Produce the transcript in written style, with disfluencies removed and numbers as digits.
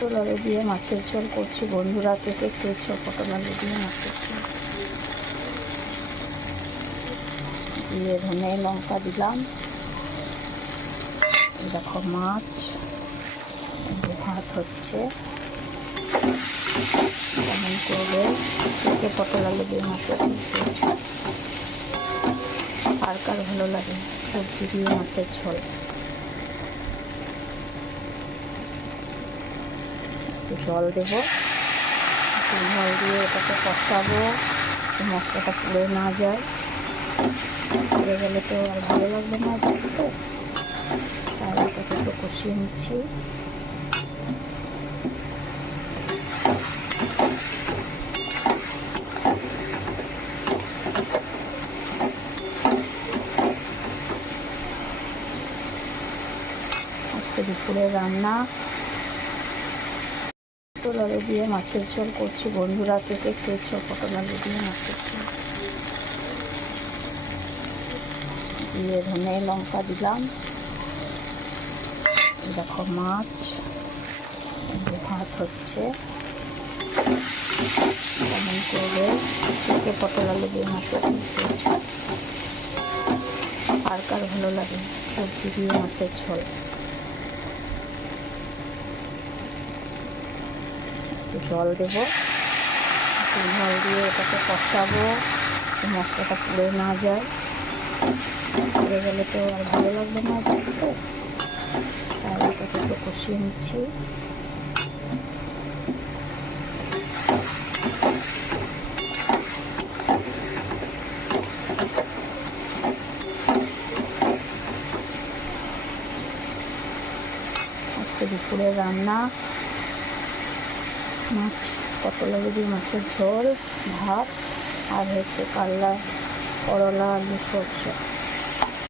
পটল আলু দিয়ে মাছের ঝোল করছি বন্ধুরা, কে কে খেয়েছো পটল আলু দিয়ে মাছের ঝোল। দিয়ে ধনে লঙ্কা দিলাম, দেখো মাছ, ভাত হচ্ছে। কেমন করবে কে কে পটল আলু দিয়ে মাছের ঝোল খেয়েছো, আর কার ভালো লাগে সবজি দিয়ে মাছের ঝোল। জল দেবো, জল দিয়ে এটাকে কষাবো, মশলাটা পুড়ে না যায়। পুড়ে গেলে তো আর ভালো লাগবে না দেখতে, তাই এটাকে একটু কষিয়ে নিচ্ছি। আজকে দুপুরে রান্না পটল আলু দিয়ে মাছের ঝোল করছি বন্ধুরা, কে কে খেয়েছো পটল আলু দিয়ে মাছের ঝোল। দিয়ে ধনে লঙ্কা দিলাম, দেখো মাছ, ভাত হচ্ছে। কেমন করবে কে কে পটল আলু দিয়ে মাছের ঝোল খেয়েছো, আর কার ভালো লাগে সবজি দিয়ে মাছের ঝোল। জল দেবো, জল দিয়ে এটাকে কষাবো, মশলাটা পুড়ে না যায়। পুড়ে গেলে তো আর ভালো লাগবে না দেখতে, তাই এটাকে একটু কষিয়ে নিচ্ছি। আজকে দুপুরে রান্না মাছ, পটল আলু দিয়ে মাছের ঝোল, ভাত, আর হচ্ছে কাল্লা, করলা, আলু, সরষে।